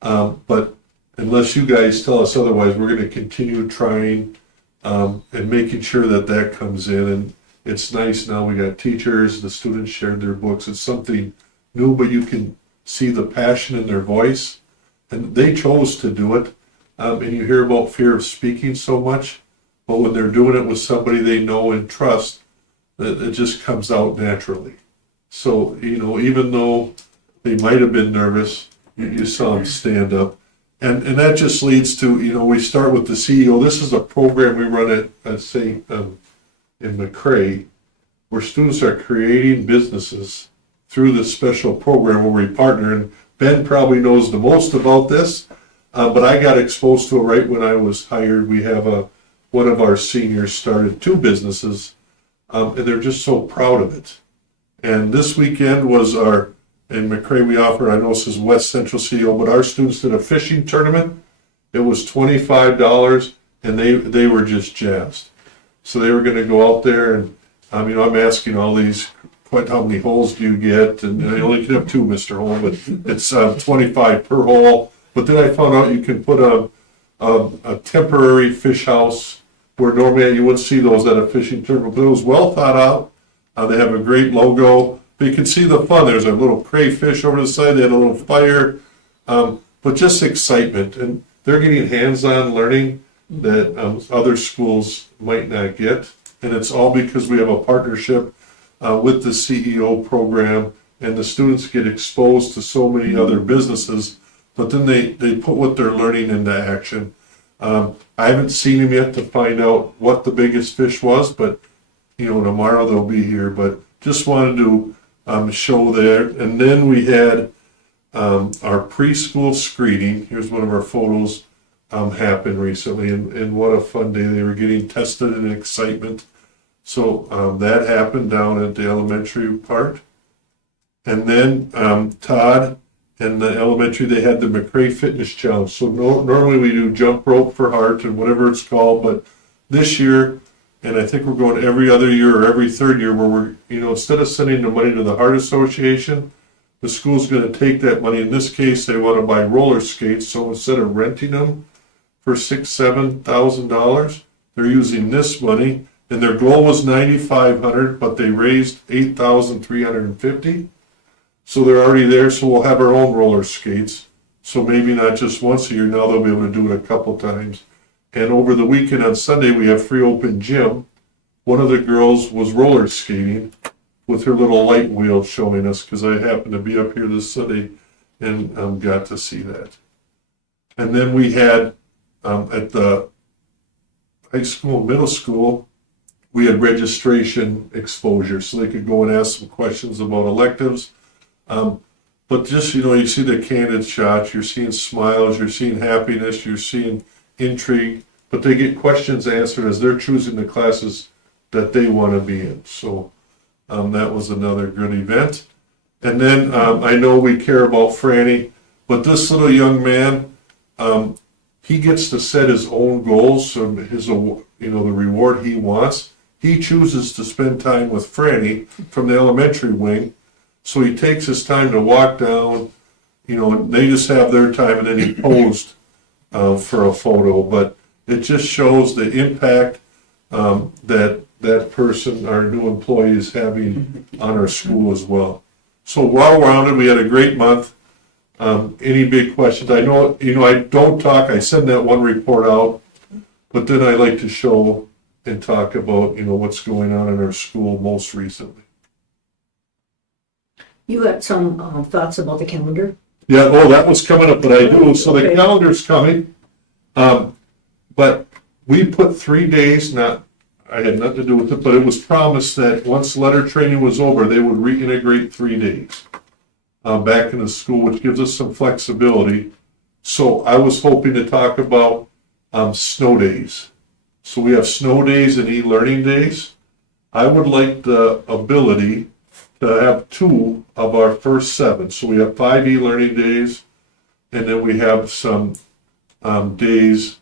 But unless you guys tell us otherwise, we're going to continue trying and making sure that comes in. it's nice now we got teachers, the students shared their books. It's something new, but you can see the passion in their voice. And they chose to do it. And you hear about fear of speaking so much, but when they're doing it with somebody they know and trust, it just comes out naturally. So, even though they might have been nervous, you saw them stand up. And that just leads to, we start with the CEO. This is a program we run at St. In McCray, where students are creating businesses through this special program where we partner. And Ben probably knows the most about this, but I got exposed to it right when I was hired. We have one of our seniors started 2 businesses, and they're just so proud of it. And this weekend was in McCray we offer, I know this is West Central CEO, but our students did a fishing tournament. It was $25, and they were just jazzed. So they were going to go out there, and I'm asking all these, how many holes do you get? And I only can have 2, Mr. Hole, but it's 25 per hole. But then I found out you can put a temporary fish house where normally you wouldn't see those at a fishing tournament, but it was well thought out. They have a great logo. But you can see the fun. There's a little crayfish over the side. They had a little fire, but just excitement. And they're getting hands-on learning that other schools might not get. And it's all because we have a partnership with the CEO program, and the students get exposed to so many other businesses, but then they put what they're learning into action. I haven't seen them yet to find out what the biggest fish was, but tomorrow they'll be here. But just wanted to show there. And then we had our preschool screening. Here's one of our photos happen recently, and what a fun day. They were getting tested in excitement. So that happened down at the elementary part. And then Todd and the elementary, they had the McCray Fitness Challenge. So normally we do jump rope for heart and whatever it's called, but this year, and I think we're going every other year or every third year, where we're, instead of sending the money to the Heart Association, the school's going to take that money. In this case, they want to buy roller skates. So instead of renting them for $6,000-$7,000, they're using this money. And their goal was $9,500, but they raised $8,350. So they're already there. So we'll have our own roller skates. So maybe not just once a year. Now they'll be able to do it a couple times. And over the weekend on Sunday, we have free open gym. One of the girls was roller skating with her little light wheel showing us, because I happened to be up here this Sunday and got to see that. And then we had at the high school, middle school, we had registration exposure, so they could go and ask some questions about electives. But just, you see the candid shots, you're seeing smiles, you're seeing happiness, you're seeing intrigue, but they get questions answered as they're choosing the classes that they want to be in. So that was another good event. And then I know we care about Franny, but this little young man, he gets to set his own goals, so the reward he wants. He chooses to spend time with Franny from the elementary wing, so he takes his time to walk down, and they just have their time, and then he posed for a photo. But it just shows the impact that person, our new employee, is having on our school as well. So while we're on it, we had a great month. Any big questions? I know, I don't talk, I send that one report out, but then I like to show and talk about, what's going on in our school most recently. You had some thoughts about the calendar? Yeah, that was coming up, but I do. So the calendar's coming. But we put 3 days, I had nothing to do with it, but it was promised that once letter training was over, they would reintegrate 3 days back in the school, which gives us some flexibility. So I was hoping to talk about snow days. So we have snow days and e-learning days. I would like the ability to have 2 of our first 7. So we have 5 e-learning days, and then we have some days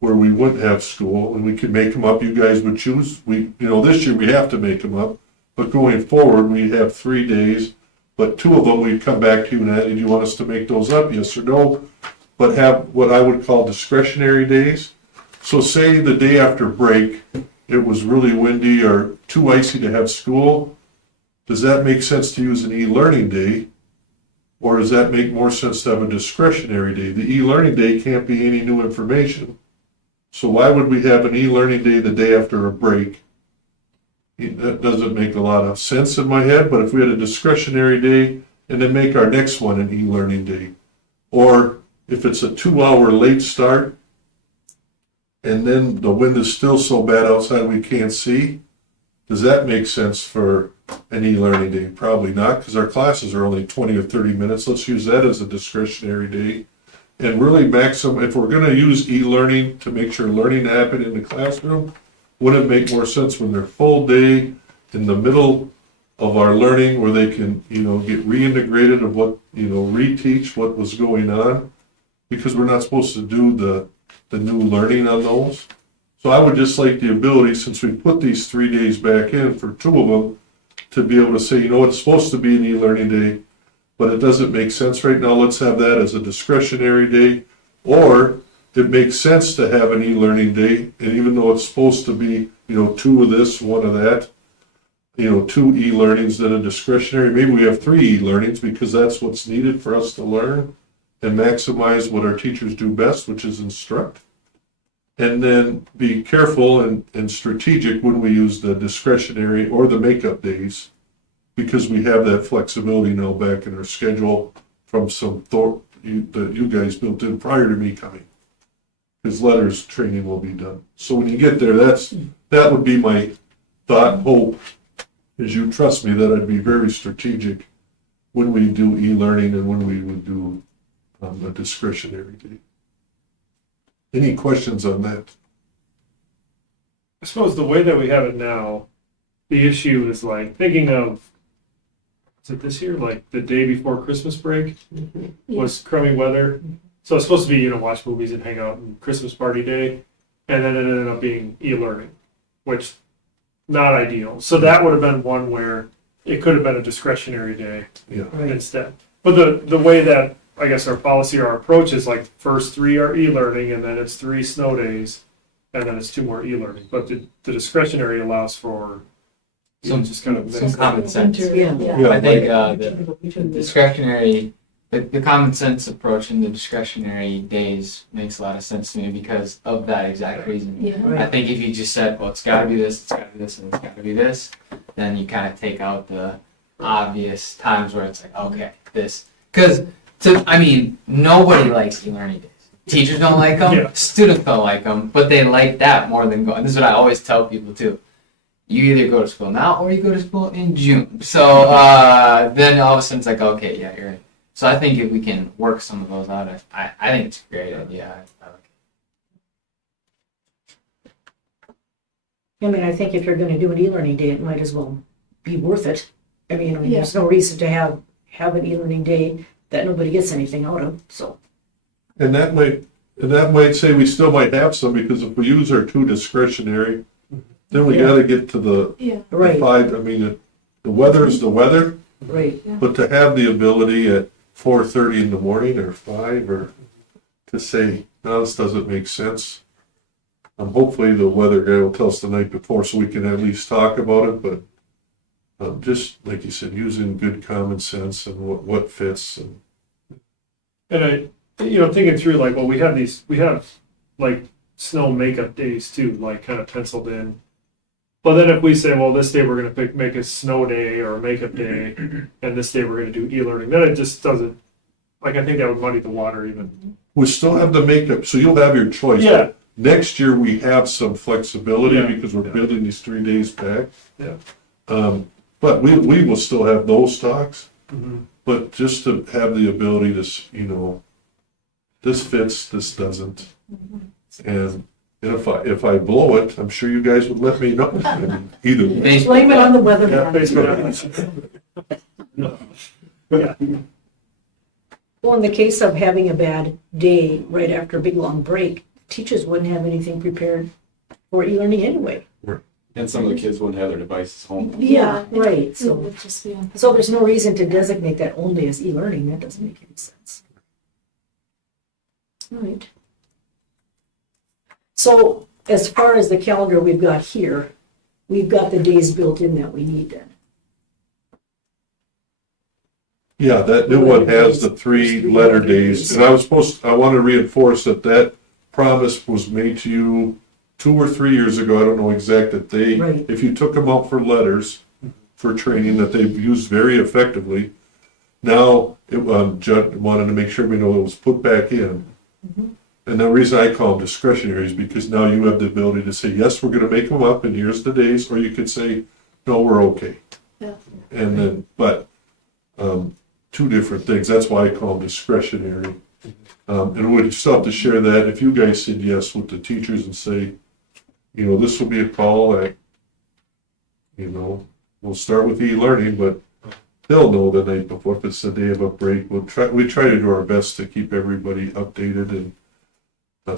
where we wouldn't have school, and we could make them up. You guys would choose. This year we have to make them up, but going forward we have 3 days, but 2 of them we'd come back to you and ask, do you want us to make those up, yes or no? But have what I would call discretionary days. So say the day after break, it was really windy or too icy to have school, does that make sense to use an e-learning day? Or does that make more sense to have a discretionary day? The e-learning day can't be any new information. So why would we have an e-learning day the day after a break? That doesn't make a lot of sense in my head, but if we had a discretionary day and then make our next one an e-learning day. Or if it's a 2-hour late start and then the wind is still so bad outside we can't see, does that make sense for an e-learning day? Probably not, because our classes are only 20 or 30 minutes. Let's use that as a discretionary day. And really maximum, if we're gonna use e-learning to make sure learning happen in the classroom, wouldn't it make more sense when they're full day in the middle of our learning where they can, get reintegrated of what, reteach what was going on? Because we're not supposed to do the new learning on those. So I would just like the ability, since we put these 3 days back in for 2 of them, to be able to say, it's supposed to be an e-learning day, but it doesn't make sense right now. Let's have that as a discretionary day. Or it makes sense to have an e-learning day, and even though it's supposed to be, 2 of this, 1 of that, 2 e-learnings, then a discretionary. Maybe we have 3 e-learnings because that's what's needed for us to learn and maximize what our teachers do best, which is instruct. And then be careful and strategic when we use the discretionary or the makeup days, because we have that flexibility now back in our schedule from some thought that you guys built in prior to me coming. His letters training will be done. So when you get there, that would be my thought, hope, is you trust me that I'd be very strategic when we do e-learning and when we would do a discretionary day. Any questions on that? I suppose the way that we have it now, the issue is like thinking of, is it this year? Like the day before Christmas break was crummy weather. So it's supposed to be, watch movies and hang out and Christmas party day. And then it ended up being e-learning, which not ideal. So that would have been one where it could have been a discretionary day instead. But the way that I guess our policy or our approach is like first 3 are e-learning and then it's 3 snow days and then it's 2 more e-learning. But the discretionary allows for just kind of Some common sense. Yeah. I think the discretionary, the common sense approach in the discretionary days makes a lot of sense to me because of that exact reason. I think if you just said, well, it's got to be this, it's got to be this, and it's got to be this, then you kind of take out the obvious times where it's like, okay, this. Because, nobody likes e-learning days. Teachers don't like them, students don't like them, but they like that more than going. This is what I always tell people too. You either go to school now or you go to school in June. So then all of a sudden it's like, okay, yeah, you're right. So I think if we can work some of those out, I think it's a great idea. I like it. I think if you're gonna do an e-learning day, it might as well be worth it. There's no reason to have an e-learning day that nobody gets anything out of, so. And that might say we still might have some, because if we use our 2 discretionary, then we gotta get to the Right. 5. The weather is the weather, Right. but to have the ability at 4:30 in the morning or 5 or to say, no, this doesn't make sense. Hopefully the weather guy will tell us the night before so we can at least talk about it, but just like you said, using good common sense and what fits. And I, thinking through like, well, we have like snow makeup days too, like kind of penciled in. But then if we say, well, this day we're going to make a snow day or a makeup day, and this day we're going to do e-learning, then it just doesn't, I think that would muddy the water even. We still have the makeup, so you'll have your choice. Yeah. Next year we have some flexibility Yeah. because we're building these 3 days back. Yeah. But we will still have those talks. Mm-hmm. But just to have the ability to, this fits, this doesn't. And if I blow it, I'm sure you guys would let me know. Either way. Blame it on the weather. Yeah, Yeah. Well, in the case of having a bad day right after a big long break, teachers wouldn't have anything prepared for e-learning anyway. And some of the kids wouldn't have their devices home. Yeah, right. It So would just be on. there's no reason to designate that only as e-learning. That doesn't make any sense. All right. So as far as the calendar we've got here, we've got the days built in that we need then. Yeah, that new one has the 3 letter days, and I want to reinforce that promise was made to you 2 or 3 years ago, I don't know exact, that Right. if you took them out for letters, for training, that they've used very effectively. Now, Judd wanted to make sure we know it was put back in. And the reason I call them discretionary is because now you have the ability to say, yes, we're gonna make them up, and here's the days, or you could say, no, we're okay. Yeah. And then, but, 2 different things, that's why I call them discretionary. And we'd still have to share that, if you guys said yes with the teachers and say, this will be a call at, we'll start with e-learning, but they'll know the night before if it's the day of a break. We try to do our best to keep everybody updated, and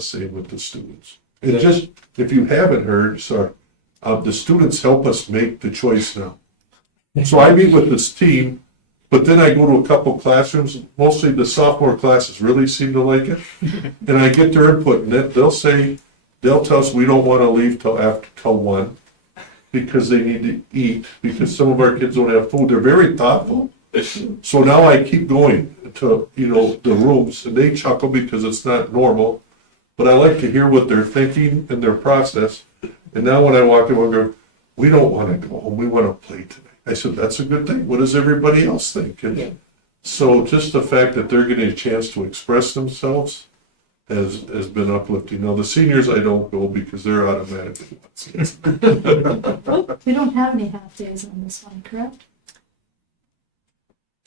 same with the students. And just, if you haven't heard, the students help us make the choice now. So I meet with this team, but then I go to a couple classrooms, mostly the sophomore classes really seem to like it. And I get their input, and they'll tell us we don't want to leave till 1, because they need to eat, because some of our kids don't have food. They're very thoughtful. So now I keep going to, the rooms, and they chuckle because it's not normal. But I like to hear what they're thinking and their process. And now when I walk in, I go, we don't want to go home, we want to play tonight. I said, that's a good thing. What does everybody else think? And so just the fact that they're getting a chance to express themselves has been uplifting. Now, the seniors, I don't go because they're automatically. We don't have any half days on this one, correct?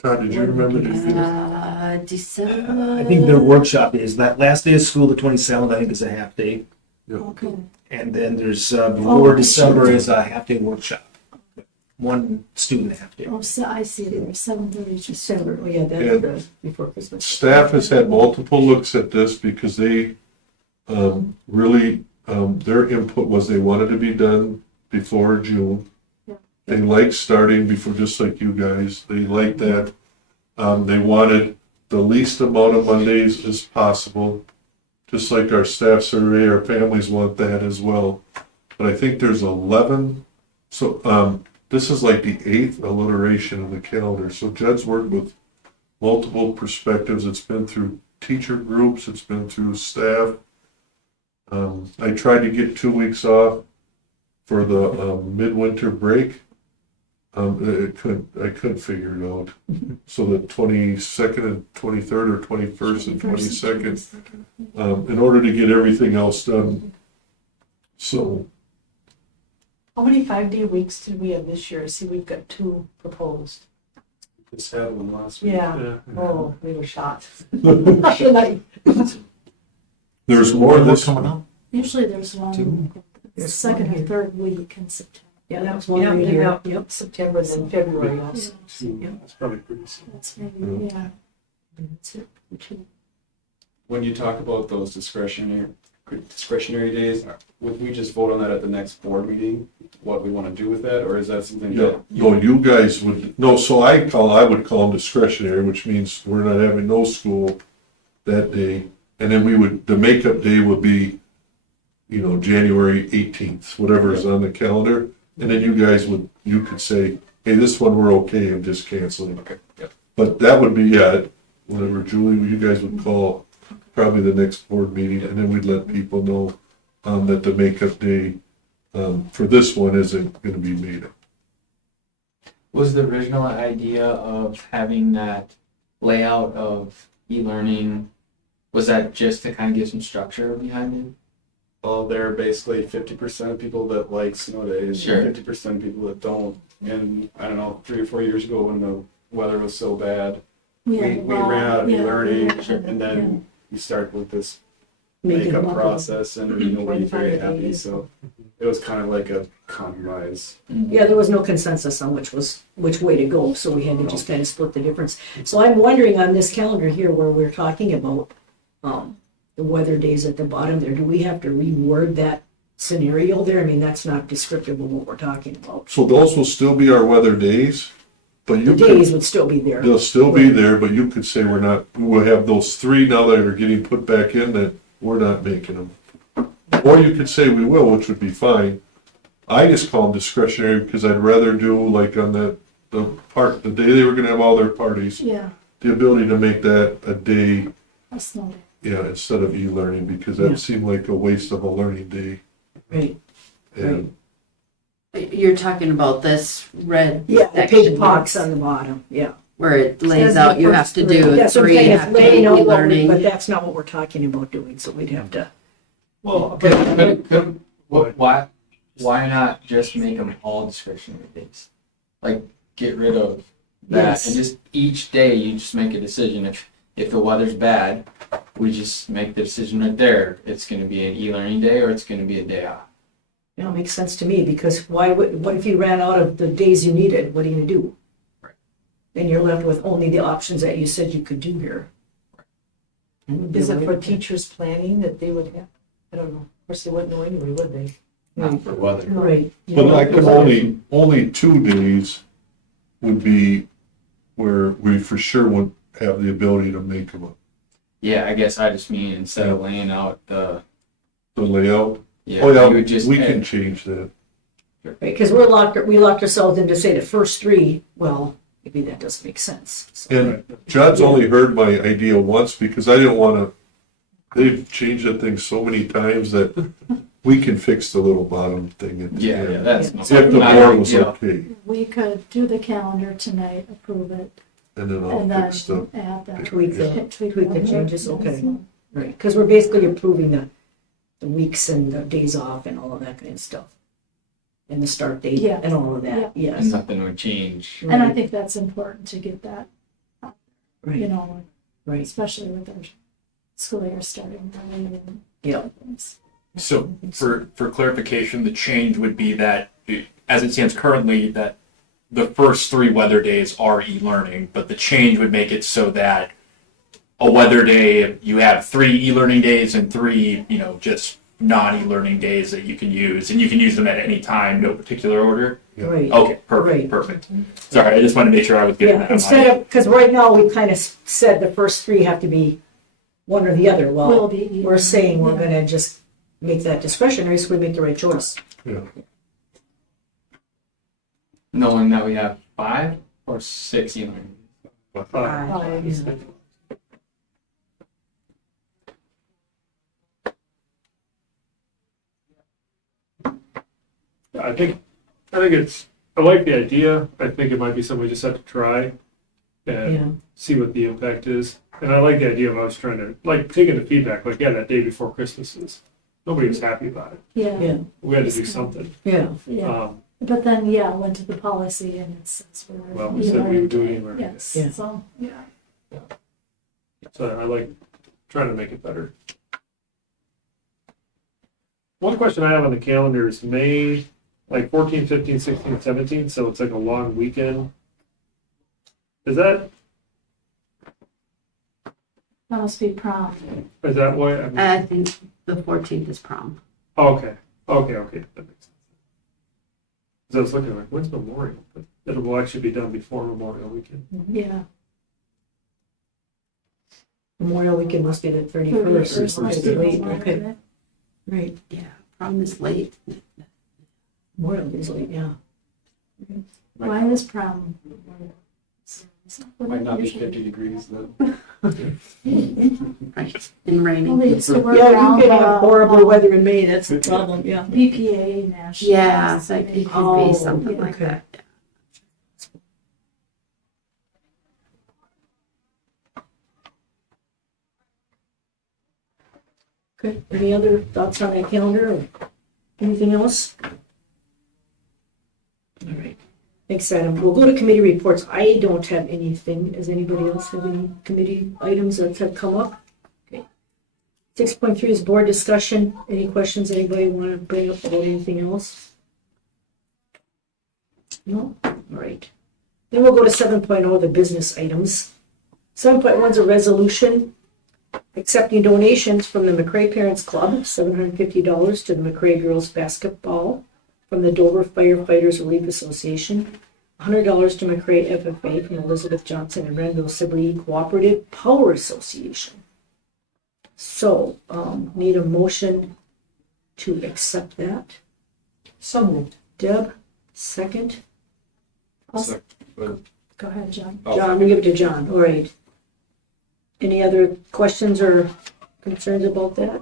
Todd, did you remember this? December. I think their workshop is that last day of school, the 27th, I think is a half day. Okay. And then there's, before December is a half day workshop. 1 student half day. Oh, so I see it there, 7:30 to December, oh yeah, that's the, before Christmas. Staff has had multiple looks at this because they really, their input was they wanted to be done before June. Yeah. They like starting before, just like you guys. They like that. They wanted the least amount of Mondays as possible. Just like our staff survey, our families want that as well. But I think there's 11. So this is like the 8th alliteration of the calendar. So Judd's worked with multiple perspectives. It's been through teacher groups. It's been through staff. I tried to get 2 weeks off for the midwinter break. I couldn't figure it out. So the 22nd and 23rd, or 21st and 22nd, in order to get everything else done. So How many 5-day weeks did we have this year? See, we've got 2 proposed. Just had one last week. Yeah. Oh, we were shocked. there's more this coming up. Usually there's one, There's second one or here. third week in September. Yeah, that was one Yeah, right yeah, here. yep, September, then February also. That's probably pretty soon. That's maybe, yeah. That's it. When you talk about those discretionary days, would we just vote on that at the next board meeting? What we want to do with that, or is that something Yeah, that? no, you guys would, no, so I would call them discretionary, which means we're not having no school that day. And then the makeup day would be, January 18th, whatever is on the calendar. And then you could say, hey, this one we're okay, and just cancel it. Okay, yep. But that would be, whatever, Julie, you guys would call probably the next board meeting, and then we'd let people know that the makeup day for this one isn't gonna be made up. Was the original idea of having that layout of e-learning, was that just to kind of give some structure behind it? Well, there are basically 50% of people that like snow days, Sure. and 50% of people that don't. And I don't know, 3 or 4 years ago when the weather was so bad, we ran out of e-learning, and then we started with this Make it makeup up. process, and we're very happy. So it was kind of like a compromise. Yeah, there was no consensus on which way to go, so we had to just kind of split the difference. So I'm wondering on this calendar here where we're talking about the weather days at the bottom there, do we have to reword that scenario there? I mean, that's not descriptive of what we're talking about. So those will still be our weather days, but The you days could, would still be there. they'll still be there, but you could say we'll have those 3 now that are getting put back in that we're not making them. Or you could say we will, which would be fine. I just call them discretionary because I'd rather do like on the day they were gonna have all their parties, Yeah, the ability to make that a day, a snow day. yeah, instead of e-learning, because Yeah. that seemed like a waste of a learning day. Right. And You're talking about this red Yeah, the section big box on the bottom, yeah. where it lays Says out, the you first have to three. do That's what I'm three, saying, you it's have to laying do out what we- e-learning. But that's not what we're talking about doing, so we'd have to. Well, Why not just make them all discretionary days? Like, get rid of that, Yes. and just each day you just make a decision. If the weather's bad, we just make the decision right there. It's gonna be an e-learning day, or it's gonna be a day off. Yeah, it makes sense to me, because what if you ran out of the days you needed, what are you gonna do? Right. Then you're left with only the options that you said you could do here. Is it for teachers planning that they would have? I don't know. Of course, they wouldn't know anyway, would they? Not for weather. Right. But I could only 2 days would be where we for sure would have the ability to make them Yeah, I guess I just mean instead of laying out the layout. yeah, Oh yeah, you would just we can change that. Right, because we locked ourselves into say the first 3, well, maybe that doesn't make sense. So- And Judd's only heard my idea once because I didn't want to, they've changed that thing so many times that we can fix the little bottom thing. at the yeah, end. that's Yeah. not, If the not a board big was deal. okay, We could do the calendar tonight, approve it, and then and I'll then fix the, add the. Tweak the, tweak tweak the the- changes, okay. Right, because we're basically approving the weeks and the days off and all of that kind of stuff. And the start date Yeah. and all of that, And yes. nothing would change. And I think that's important to get that, you Right, know, right, especially with our school year starting early and yeah, things. So for clarification, the change would be that, as it stands currently, that the first 3 weather days are e-learning, but the change would make it so that a weather day, you have 3 e-learning days and 3, just non-e-learning days that you can use, and you can use them at any time, no particular order. right. Okay, perfect, Right. perfect. Sorry, I just wanted to make sure I was getting Yeah, that. instead of, because right now we kind of said the first 3 have to be one or the other. Will Well, be. we're saying we're Yeah. gonna just make that discretionary so we make the right choice. yeah. Knowing that we have 5 or 6 e-learning. I think I like the idea. I think it might be something we just have to try and Yeah, see what the impact is. And I like the idea of I was trying to like taking the feedback, like that day before Christmas is nobody was happy about it. Yeah, yeah, We had to do something. yeah. yeah. But then, yeah, went to the policy and it says we're. Well, we said we would do it anyway. Yes, Yeah. so, yeah. So I like trying to make it better. One question I have on the calendar is May, like 14, 15, 16, 17, so it's like a long weekend. Is that That must be prom. why? I mean, I think the 14th is prom. okay. That makes sense. 'Cause I was looking like, when's Memorial? But it will actually be done before Memorial Weekend. Yeah. Memorial weekend must be the 31st. First must be Late, Memorial okay, Day. right. Yeah, prom is late. Memorial is late, yeah. Why is prom? Might not be 50 degrees though. Right. And Well, raining. they used to work Yeah, around you can have horrible the weather in May, that's the problem, yeah. BPA national. Yeah, so it could Oh, be something like okay. that. Okay, any other thoughts on that calendar or anything else? All right, thanks, Adam. We'll go to committee reports. I don't have anything. Does anybody else have any committee items that have come up? Okay. 6.3 is board discussion. Any questions anybody want to bring up about anything else? No? All right. Then we'll go to 7.0, the business items. 7.1 is a resolution accepting donations from the McRae Parents Club, $750 to the McRae Girls Basketball, from the Dover Firefighters Relief Association, $100 to McRae FFA from Elizabeth Johnson and Renville Sibley Cooperative Power Association. So, need a motion to accept that? So moved. Deb, second. So, but Go ahead, John. Oh. John, we'll give it to John, all right. Any other questions or concerns about that?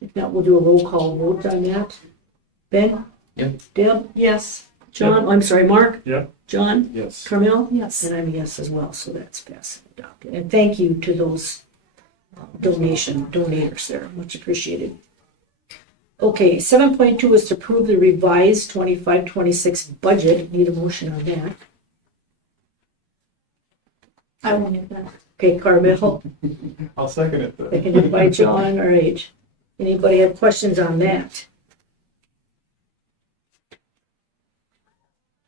If not, we'll do a roll call vote on that. Ben? Yep. Deb? Yes. John, I'm sorry, Mark? Yep. John? Yes. Carmel? Yes. And I'm a yes as well, so that's passed and adopted. And thank you to those donators there, much appreciated. Okay, 7.2 is to approve the revised 25-26 budget. Need a motion on that. I will make that. Okay, Carmel, I'll second it then. seconded by John, all right. Anybody have questions on that?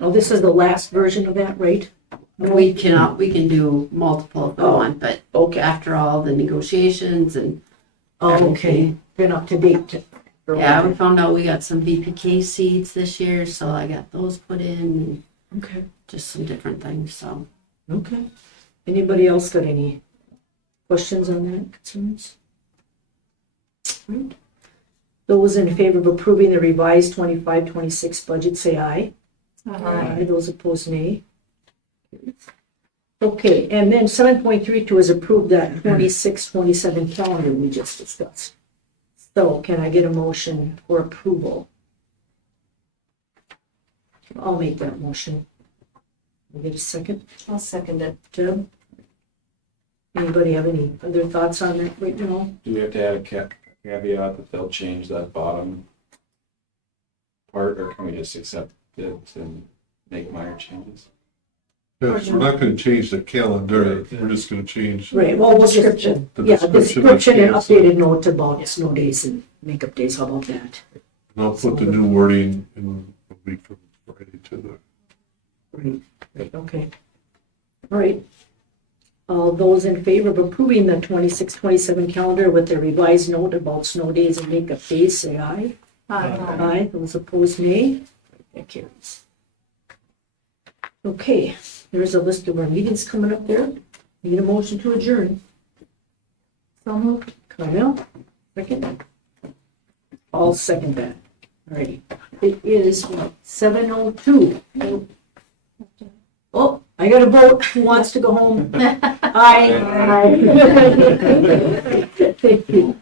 Oh, this is the last version of that, right? We can do multiple if we Oh, want, but Okay, after all the negotiations and oh, okay, been up to date. for a yeah, while. we found out we got some VPK seeds this year, so I got those put in, and Okay, just some different things, so. okay. Anybody else got any questions on that, concerns? Right. Those in favor of approving the revised 25-26 budget, say aye. Aye. Those opposed, nay. Okay, and then 7.32 is approve that 26-27 calendar we just discussed. So can I get a motion for approval? I'll make that motion. I'll get a second. I'll second it. Deb? Anybody have any other thoughts on that right now? Do we have to add a caveat that they'll change that bottom part, or can we just accept it and make minor changes? Yes, we're not gonna change the calendar, we're just gonna change Right, well, we'll just, Description. the yeah, description. description and of updated note about snow days and makeup days, how about that? And I'll put the new wording in a week from Friday to the. Right, okay. All right. All those in favor of approving the 26-27 calendar with the revised note about snow days and makeup days, say aye. Aye. Those opposed, nay. That carries. Okay, there's a list of our meetings coming up there. Need a motion to adjourn. So moved. Carmel, second. I'll second that. All righty. It is what, 7:02. Oh, I got a vote. Who wants to go home? Aye. Aye. Thank you.